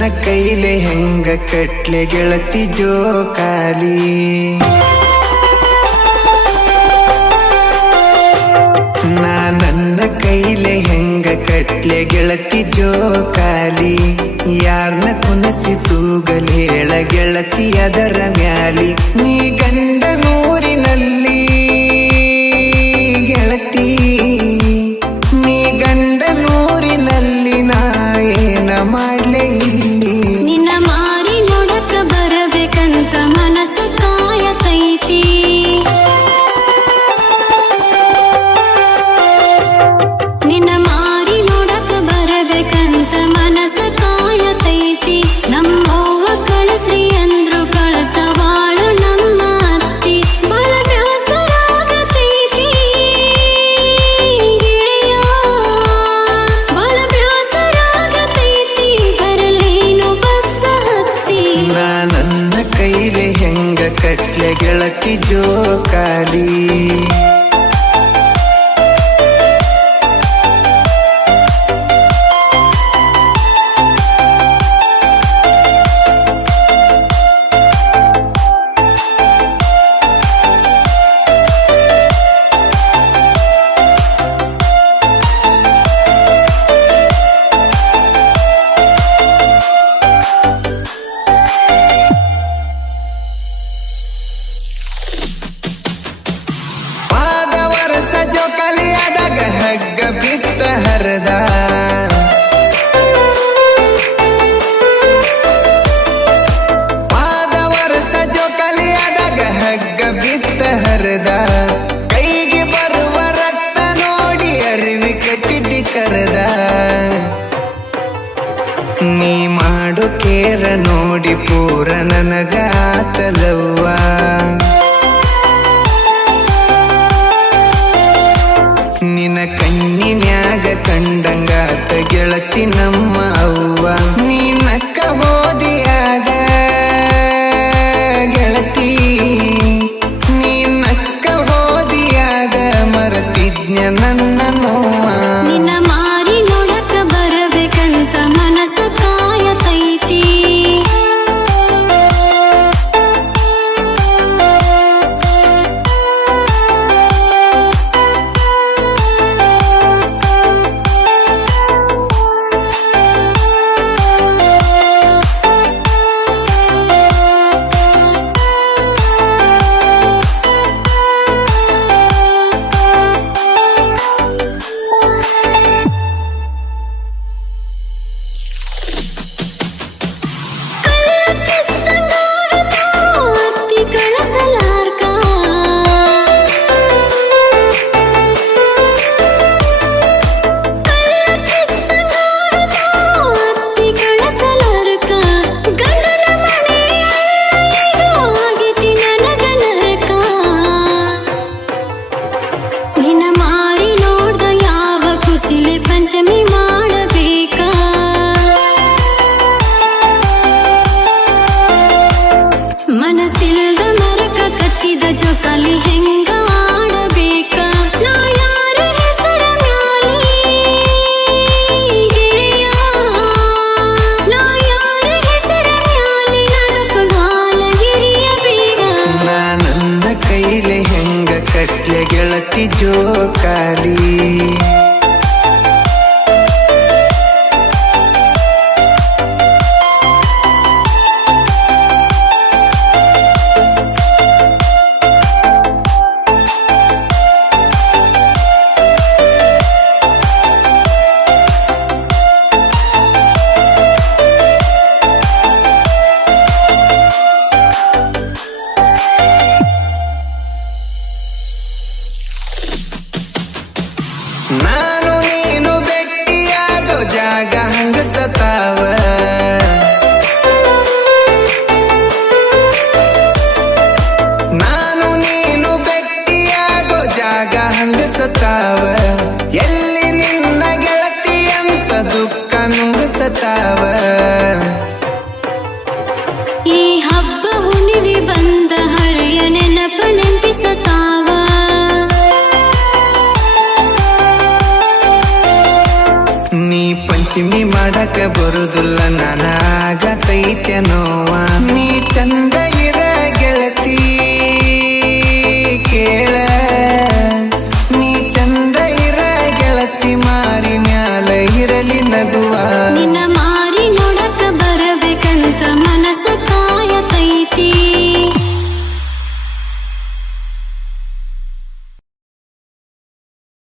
ನನ್ನ ಕೈಲೆ ಹೆಂಗ ಕಟ್ಲೆ ಗೆಳತಿ ಜೋಕಾಲಿ ನನ್ನ ಕೈಲೆ ಹೆಂಗ ಕಟ್ಲೆ ಗೆಳತಿ ಜೋಕಾಲಿ ಯಾರ್ನ ಕುನಸಿ ತೂಗಲ್ ಹೇಳ ಗೆಳತಿ ಅದರ ಮ್ಯಾಲಿ ನೀ ಗಂಡ ನೂರಿನಲ್ಲಿ ಗೆಳತಿ ನೀ ಗಂಡ ನೂರಿನಲ್ಲಿ ನಾ ಏನ ಮಾಡ್ಲೆ ಇಲ್ಲಿ ನಿನ್ನ ಮಾರಿ ನೋಡಕ ಬರಬೇಕಂತ ಮನಸ ಕಾಯತೈತಿ ನಿನ್ನ ಮಾರಿ ನೋಡಕ ಬರಬೇಕಂತ ಮನಸ ಕಾಯತೈತಿ ನಮ್ಮವ್ವ ಕಳಸ್ರಿ ಅಂದ್ರು ಕಳಸವಾಳು ನಮ್ಮ ಅತ್ತಿ ಬಹಳ ಬ್ಯಾಸರಾಗತೈತಿ ಗೆಳೆಯ ಬಹಳ ಬ್ಯಾಸರಾಗತೈತಿ ಬರಲೇನು ಬಸ್ಸ ಹತ್ತಿ ನನ್ನ ಕೈಲೆ ಹೆಂಗ ಕಟ್ಲೆ ಗೆಳತಿ ಜೋಕಾಲಿ ಜೋಕಾಲಿ ಆದಾಗ ಹಗ್ಗ ಬಿತ್ತ ಹರದ ಪಾದ ವರ್ಷ ಜೋಕಾಲಿ ಆದಾಗ ಹಗ್ಗ ಬಿತ್ತ ಹರದ ಕೈಗೆ ಬರುವ ರಕ್ತ ನೋಡಿ ಅರಿವಿ ಕಟ್ಟಿದ್ದಿ ಕರದ ನೀ ಮಾಡು ಕೇರ ನೋಡಿ ಪೂರ ನನಗಾತಲವ್ವ ನಿನ ಕಣ್ಣಿನ್ಯಾಗ ಕಂಡಂಗಾತ ಗೆಳತಿ ನಮ್ಮ ಅವ್ವ ನೀ ನಕ್ಕ ಹೋದಿಯಾಗ ಗೆಳತಿ ನೀ ನಕ್ಕ ಹೋದಿಯಾಗ ಮರತಿಜ್ಞ ನನ್ನ ನೋವ ನಿನ್ನ ಮಾರಿ ನೋಡಕ ಬರಬೇಕಂತ ಮನಸ ಕಾಯತೈತಿ ನಿನ್ನ ಮಾರಿ ನೋಡ್ದ ಯಾವ ಕುಸಿಲೆ ಪಂಚಮಿ ಮಾಡಬೇಕ ಮನಸ್ಸಿಲ್ದ ಮರಕ ಕಟ್ಟಿದ ಜೋಕಾಲಿ ಹೆಂಗ ಆಡಬೇಕ ನಾ ಯಾರ ಹೆಸರ ಮ್ಯಾಲಿ ಗೆಳೆಯ ನಾ ಯಾರ ಹೆಸರ ಮ್ಯಾಲಿ ನಗಪಗಾಲ ಹಿರಿಯಬೇಡ ನನ್ನ ಕೈಲೆ ಹೆಂಗ ಕಟ್ಲೆ ಗೆಳತಿ ಜೋಕಾಲಿ ನಾನು ನೀನು ಬೆಟ್ಟಿಯಾಗೋ ಜಾಗ ಹಂಗ ಸತಾವ ನಾನು ನೀನು ಬೆಟ್ಟಿಯಾಗೋ ಜಾಗ ಹಂಗ ಸತಾವ ಎಲ್ಲಿ ನಿನ್ನ ಗೆಳತಿ ಅಂತ ದುಃಖ ನುಂಗಸತಾವ ಈ ಹಬ್ಬ ಹುಣ್ಣಿಮೆ ಬಂದ ಹಳೆಯ ನೆನಪ ನೆನಪಿಸತಾವ ನೀ ಪಂಚಮಿ ಮಾಡಕ ಬರುದಿಲ್ಲ ನಾನ ಐತೆ ನೋವ ನೀ ಚಂದ ಇರ ಗೆಳತಿ ಕೇಳ ನೀ ಚಂದ ಇರ ಗೆಳತಿ ಮಾರಿ ಮ್ಯಾಲ ಇರಲಿ ನಗುವ ನಿನ್ನ